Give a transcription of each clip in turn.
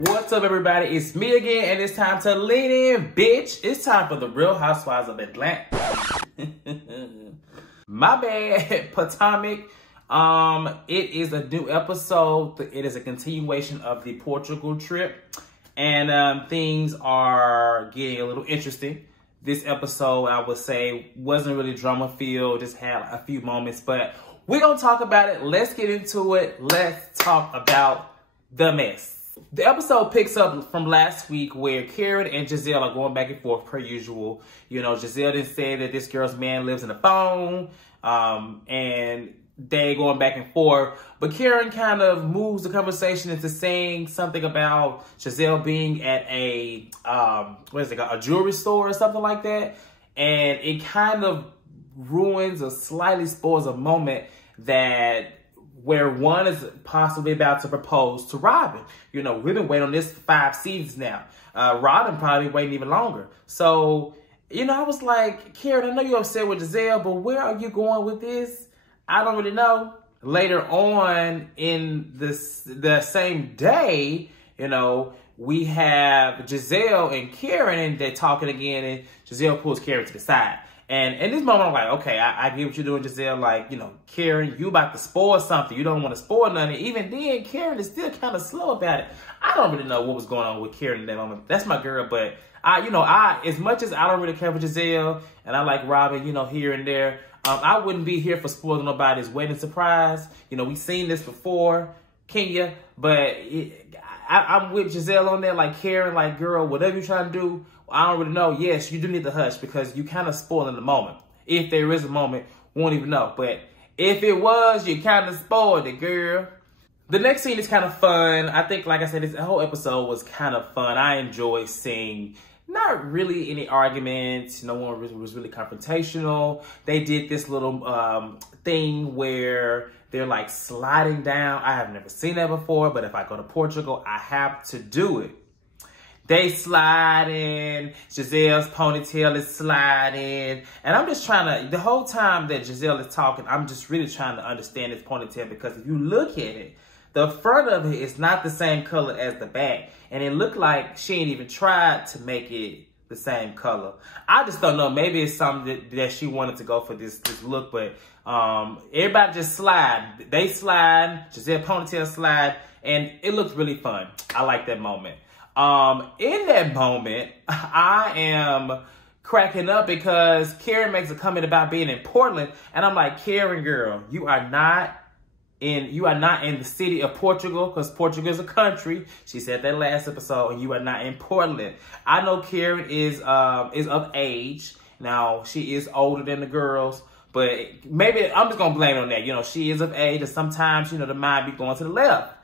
What's up, everybody? It's me again, and it's time to lean in, bitch. It's time for the Real Housewives of Atlanta. My bad, Potomac. It is a new episode. It is a continuation of the Portugal trip, and things are getting a little interesting. This episode, I would say, wasn't really drama-filled, just had a few moments, but we're gonna talk about it. Let's get into it. Let's talk about the mess. The episode picks up from last week where Karen and Giselle are going back and forth per usual. You know, Giselle didn't say that this girl's man lives in the phone, and they going back and forth. But Karen kind of moves the conversation into saying something about Giselle being at a, a jewelry store or something like that. And it kind of ruins or slightly spoils a moment where one is possibly about to propose to Robin. You know, we've been waiting on this for 5 seasons now. Robin probably waiting even longer. So, you know, I was like, Karen, I know you're upset with Giselle, but where are you going with this? I don't really know. Later on in the same day, you know, we have Giselle and Karen, and they're talking again, and Giselle pulls Karen to the side. And in this moment, I'm like, okay, I get what you're doing, Giselle. Like, you know, Karen, you about to spoil something. You don't want to spoil nothing. Even then, Karen is still kind of slow about it. I don't really know what was going on with Karen in that moment. That's my girl, but as much as I don't really care for Giselle, and I like Robin, you know, here and there, I wouldn't be here for spoiling nobody's wedding surprise. You know, we've seen this before, Kenya, but I'm with Giselle on there, like, Karen, like, girl, whatever you're trying to do, I don't really know. Yes, you do need to hush because you kind of spoiling the moment. If there is a moment, we won't even know. But if it was, you kind of spoiled it, girl. The next scene is kind of fun. I think, like I said, this whole episode was kind of fun. I enjoyed seeing not really any arguments. No one was really confrontational. They did this little thing where they're like sliding down. I have never seen that before, but if I go to Portugal, I have to do it. They slide in, Giselle's ponytail is sliding, and I'm just trying to, the whole time that Giselle is talking, I'm just really trying to understand this ponytail, because if you look at it, the front of it is not the same color as the back, and it looked like she ain't even tried to make it the same color. I just don't know, maybe it's something that she wanted to go for this look, but everybody just slide. They slide, Giselle ponytail slide, and it looks really fun. I like that moment. In that moment, I am cracking up because Karen makes a comment about being in Portland, and I'm like, Karen, girl, you are not in the city of Portugal, because Portugal is a country. She said that last episode, and you are not in Portland. I know Karen is of age. Now, she is older than the girls, but maybe I'm just gonna blame it on that. You know, she is of age, and sometimes, you know, the mind be going to the left.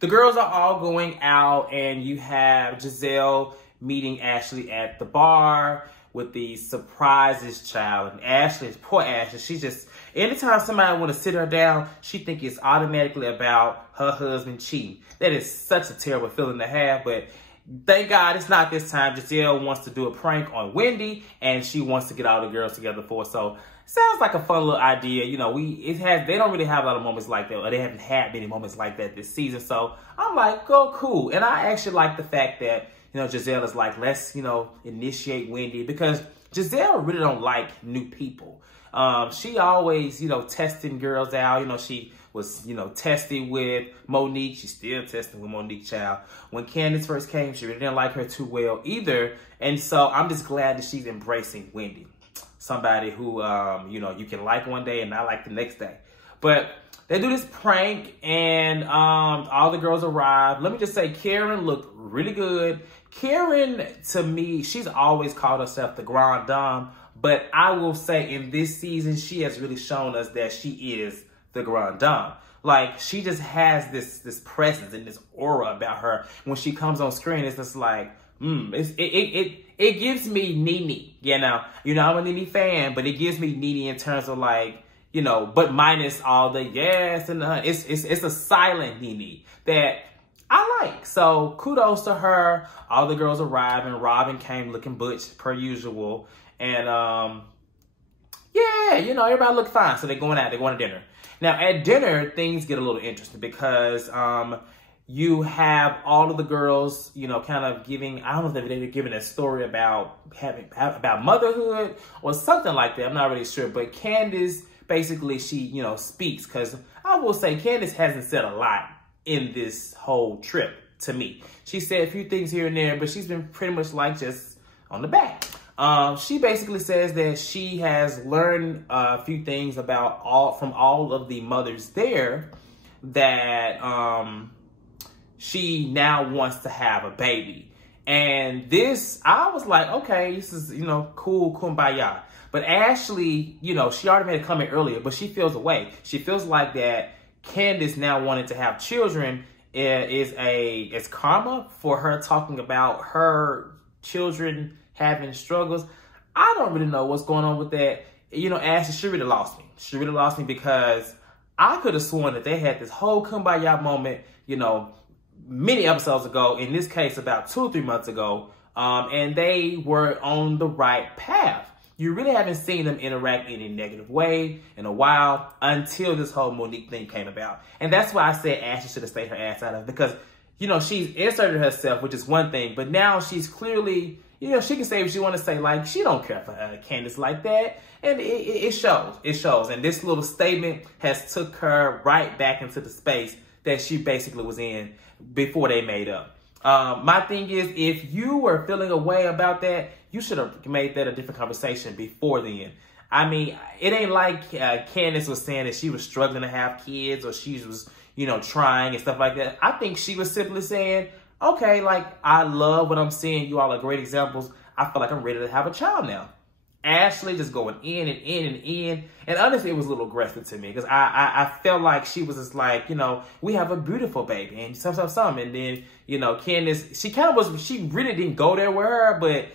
The girls are all going out, and you have Giselle meeting Ashley at the bar with the surprises child. And Ashley, poor Ashley, she just, anytime somebody want to sit her down, she think it's automatically about her husband cheating. That is such a terrible feeling to have, but thank God it's not this time. Giselle wants to do a prank on Wendy, and she wants to get all the girls together for it. So sounds like a fun little idea. You know, they don't really have a lot of moments like that, or they haven't had many moments like that this season. So I'm like, oh, cool. And I actually like the fact that, you know, Giselle is like, let's, you know, initiate Wendy, because Giselle really don't like new people. She always, you know, testing girls out. You know, she was, you know, testing with Monique. She's still testing with Monique, child. When Candace first came, she really didn't like her too well either. And so I'm just glad that she's embracing Wendy. Somebody who, you know, you can like one day and not like the next day. But they do this prank, and all the girls arrive. Let me just say, Karen looked really good. Karen, to me, she's always called herself the Grande Dame. But I will say in this season, she has really shown us that she is the Grande Dame. Like, she just has this presence and this aura about her. When she comes on screen, it's just like, it gives me Nene, you know. I'm a Nene fan, but it gives me Nene in terms of, like, you know, but minus all the yes and it's a silent Nene that I like. So kudos to her. All the girls arrived, and Robin came looking butch per usual, and yeah, you know, everybody looked fine. So they're going to dinner. Now at dinner, things get a little interesting because you have all of the girls, you know, kind of giving, I don't know if they're giving a story about about motherhood or something like that. I'm not really sure. But Candace, basically, she, you know, speaks, because I will say Candace hasn't said a lot in this whole trip to me. She said a few things here and there, but she's been pretty much like just on the back. She basically says that she has learned a few things about from all of the mothers there, that she now wants to have a baby. And this, I was like, okay, this is, you know, cool, kumbaya. But Ashley, you know, she already made a comment earlier, but she feels away. She feels like that Candace now wanting to have children is karma for her talking about her children having struggles. I don't really know what's going on with that. You know, Ashley, she really lost me. She really lost me, because I could have sworn that they had this whole kumbaya moment, you know, many episodes ago, in this case about 2 or 3 months ago, and they were on the right path. You really haven't seen them interact in a negative way in a while, until this whole Monique thing came about. And that's why I said Ashley should have stayed her ass out of it, because, you know, she's inserted herself, which is one thing, but now she's clearly, you know, she can say what she want to say. Like, she don't care for Candace like that. And it shows. It shows. And this little statement has took her right back into the space that she basically was in before they made up. My thing is, if you were feeling a way about that, you should have made that a different conversation before then. I mean, it ain't like Candace was saying that she was struggling to have kids, or she was, you know, trying and stuff like that. I think she was simply saying, okay, like, I love what I'm seeing. You all are great examples. I feel like I'm ready to have a child now. Ashley just going in and in and in. And honestly, it was a little aggressive to me, because I felt like she was just like, you know, we have a beautiful baby and some. And then, you know, Candace, she kind of was, she really didn't go there with her, but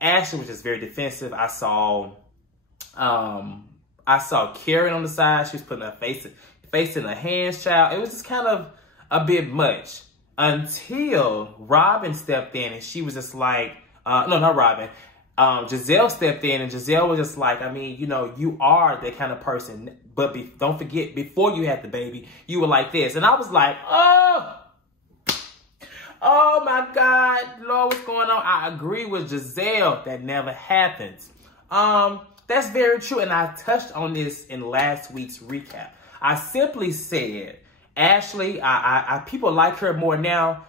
Ashley was just very defensive. I saw Karen on the side. She was putting her face in her hands, child. It was just kind of a bit much, until Robin stepped in, and she was just like, no, not Robin. Giselle stepped in, and Giselle was just like, I mean, you know, you are that kind of person, but don't forget, before you had the baby, you were like this. And I was like, oh my God, Lord, what's going on? I agree with Giselle. That never happens. That's very true. And I touched on this in last week's recap. I simply said, Ashley, people like her more now,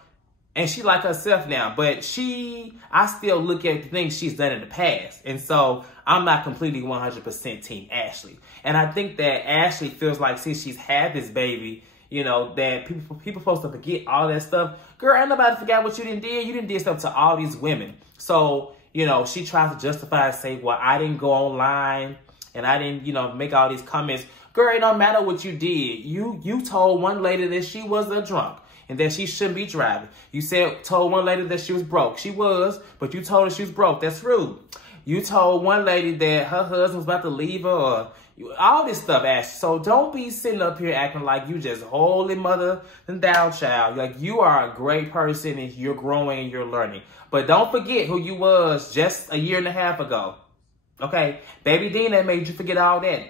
and she like herself now, but I still look at the things she's done in the past. And so I'm not completely 100% team Ashley. And I think that Ashley feels like, since she's had this baby, you know, that people supposed to forget all that stuff. Girl, ain't nobody forgot what you done did. You done did stuff to all these women. So, you know, she tries to justify and say, well, I didn't go online and I didn't, you know, make all these comments. Girl, it don't matter what you did. You told one lady that she was a drunk and that she shouldn't be driving. You told one lady that she was broke. She was, but you told her she was broke. That's rude. You told one lady that her husband was about to leave her, or all this stuff, Ash. So don't be sitting up here acting like you just holy mother and thou child. Like, you are a great person and you're growing and you're learning. But don't forget who you was just a year and a half ago. Okay? Baby Dina made you forget all that.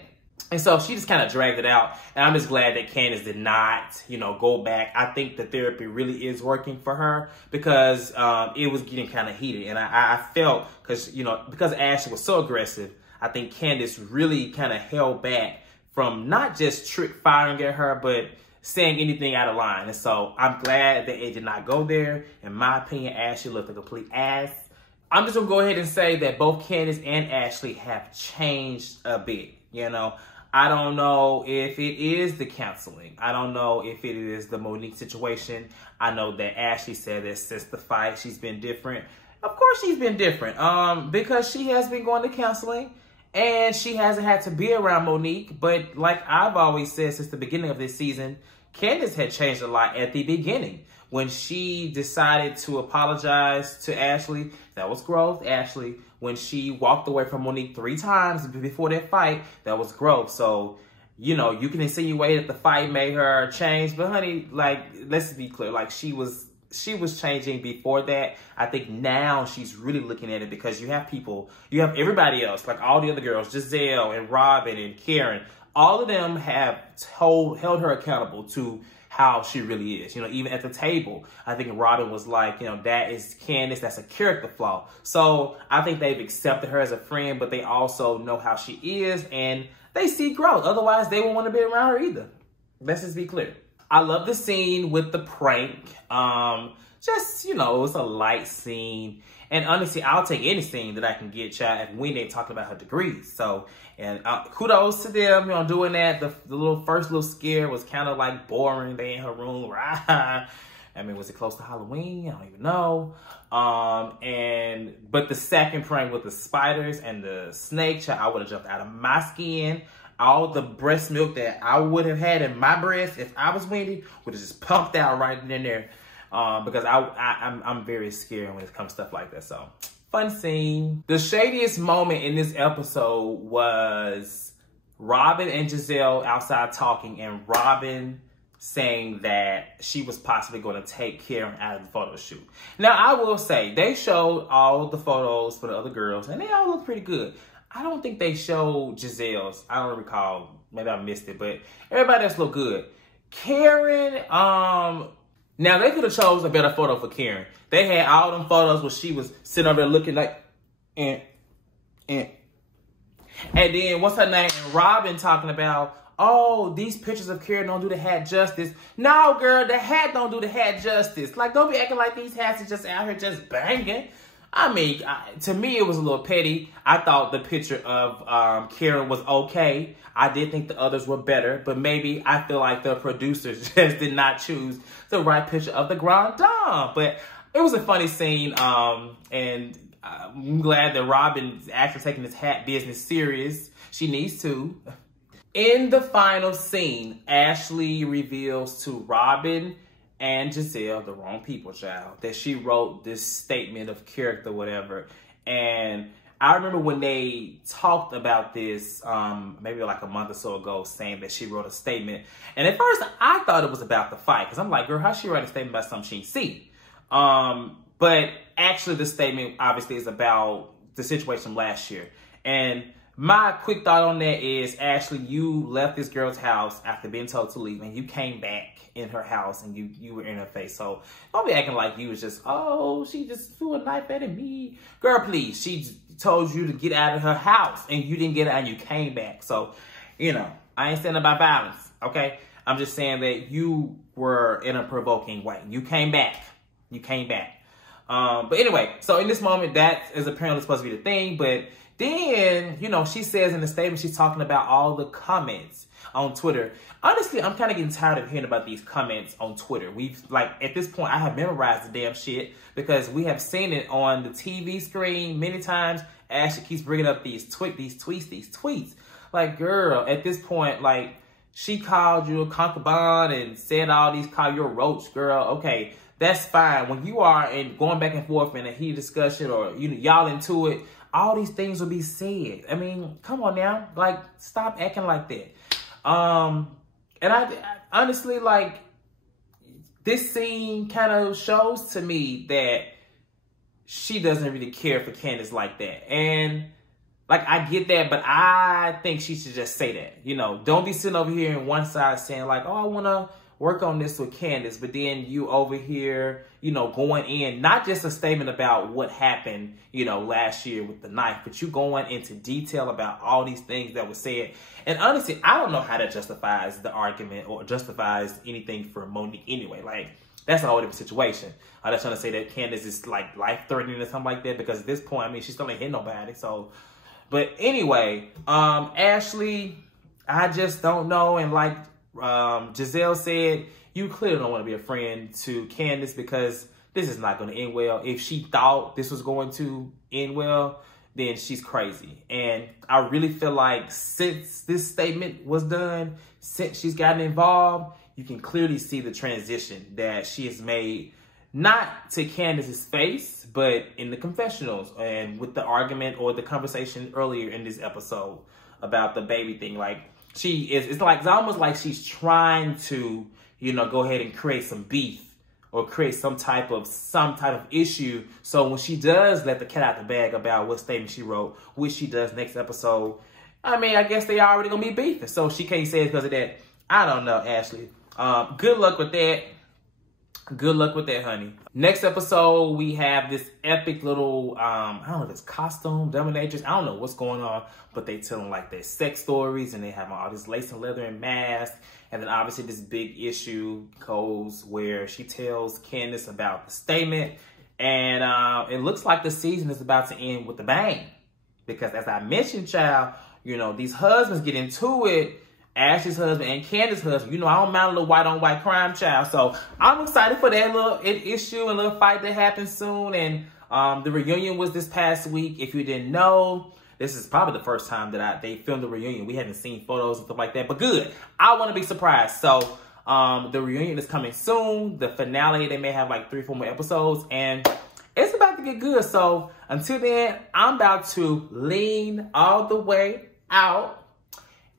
And so she just kind of dragged it out. And I'm just glad that Candace did not, you know, go back. I think the therapy really is working for her, because it was getting kind of heated. And I felt, because Ashley was so aggressive, I think Candace really kind of held back from not just firing at her, but saying anything out of line. And so I'm glad that it did not go there. In my opinion, Ashley looked a complete ass. I'm just going to go ahead and say that both Candace and Ashley have changed a bit. You know, I don't know if it is the counseling. I don't know if it is the Monique situation. I know that Ashley said that since the fight, she's been different. Of course she's been different, because she has been going to counseling and she hasn't had to be around Monique. But like I've always said since the beginning of this season, Candace had changed a lot at the beginning. When she decided to apologize to Ashley, that was growth, Ashley. When she walked away from Monique 3 times before that fight, that was growth. So, you know, you can insinuate that the fight made her change. But honey, like, let's be clear. Like, she was changing before that. I think now she's really looking at it, because you have everybody else, like all the other girls, Giselle and Robin and Karen. All of them have held her accountable to how she really is. You know, even at the table, I think Robin was like, you know, that is Candace, that's a character flaw. So I think they've accepted her as a friend, but they also know how she is and they see growth. Otherwise, they won't want to be around her either. Let's just be clear. I love the scene with the prank. Just, you know, it was a light scene. And honestly, I'll take any scene that I can get, child, if when they talk about her degrees. So, and kudos to them, you know, doing that. The little first little scare was kind of like boring. They in her room. I mean, was it close to Halloween? I don't even know. But the second prank with the spiders and the snake, child, I would have jumped out of my skin. All the breast milk that I would have had in my breast if I was Wendy would have just pumped out right in there. Because I'm very scared when it comes to stuff like that. So, fun scene. The shadiest moment in this episode was Robin and Giselle outside talking, and Robin saying that she was possibly going to take Karen out of the photo shoot. Now, I will say, they showed all the photos for the other girls, and they all look pretty good. I don't think they showed Giselle's. I don't recall. Maybe I missed it, but everybody else looked good. Karen, now they could have chose a better photo for Karen. They had all them photos where she was sitting over there looking like, and then what's her name? And Robin talking about, oh, these pictures of Karen don't do the hat justice. No, girl, the hat don't do the hat justice. Like, don't be acting like these hats are just out here just banging. I mean, to me, it was a little petty. I thought the picture of Karen was okay. I did think the others were better, but maybe I feel like the producers just did not choose the right picture of the Grand Dame. But it was a funny scene, and I'm glad that Robin's actually taking this hat business serious. She needs to. In the final scene, Ashley reveals to Robin and Giselle, the wrong people, child, that she wrote this statement of character, whatever. And I remember when they talked about this, maybe like a month or so ago, saying that she wrote a statement. And at first, I thought it was about the fight. Because I'm like, girl, how she write a statement about something she see? But actually, the statement obviously is about the situation last year. And my quick thought on that is, Ashley, you left this girl's house after being told to leave, and you came back in her house, and you were in her face. So don't be acting like you was just, oh, she just threw a knife at me. Girl, please, she told you to get out of her house, and you didn't get out, and you came back. So, you know, I ain't saying about violence, okay? I'm just saying that you were in a provoking way. You came back. You came back. But anyway, so in this moment, that is apparently supposed to be the thing, but then, you know, she says in the statement, she's talking about all the comments on Twitter. Honestly, I'm kind of getting tired of hearing about these comments on Twitter. We've, like, at this point, I have memorized the damn shit because we have seen it on the TV screen many times. Ashley keeps bringing up these tweets. Like, girl, at this point, like, she called you a concubine and said all these, call you a roach, girl. Okay, that's fine. When you are in going back and forth in a heated discussion or, you know, y'all into it, all these things will be said. I mean, come on now. Like, stop acting like that. And I honestly, like, this scene kind of shows to me that she doesn't really care for Candace like that. And, like, I get that, but I think she should just say that. You know, don't be sitting over here on one side saying, like, oh, I want to work on this with Candace, but then you over here, you know, going in, not just a statement about what happened, you know, last year with the knife, but you going into detail about all these things that were said. And honestly, I don't know how that justifies the argument or justifies anything for Monique anyway. Like, that's a whole different situation. I'm just trying to say that Candace is, like, life-threatening or something like that, because at this point, I mean, she still ain't hit nobody, so. But anyway, Ashley, I just don't know, and like, Giselle said, you clearly don't want to be a friend to Candace because this is not going to end well. If she thought this was going to end well, then she's crazy. And I really feel like since this statement was done, since she's gotten involved, you can clearly see the transition that she has made, not to Candace's face, but in the confessionals and with the argument or the conversation earlier in this episode about the baby thing. Like, she is, it's almost like she's trying to, you know, go ahead and create some beef or create some type of issue. So when she does let the cat out the bag about what statement she wrote, which she does next episode, I mean, I guess they already gonna be beefing. So she can't say it because of that. I don't know, Ashley. Good luck with that. Good luck with that, honey. Next episode, we have this epic little, I don't know if it's costume, dominatrix. I don't know what's going on, but they telling like their sex stories and they have all this lace and leather and mask. And then obviously this big issue goes where she tells Candace about the statement. And it looks like the season is about to end with a bang. Because as I mentioned, child, you know, these husbands get into it. Ashley's husband and Candace's husband. You know, I don't mind a little white-on-white crime, child. So I'm excited for that little issue and little fight that happens soon. And the reunion was this past week. If you didn't know, this is probably the first time that they filmed the reunion. We hadn't seen photos and stuff like that. But good. I want to be surprised. So the reunion is coming soon. The finale, they may have like 3-4 more episodes. And it's about to get good. So until then, I'm about to lean all the way out.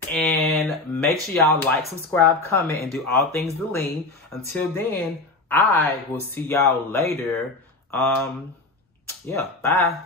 And make sure y'all like, subscribe, comment, and do all things to lean. Until then, I will see y'all later. Yeah, bye.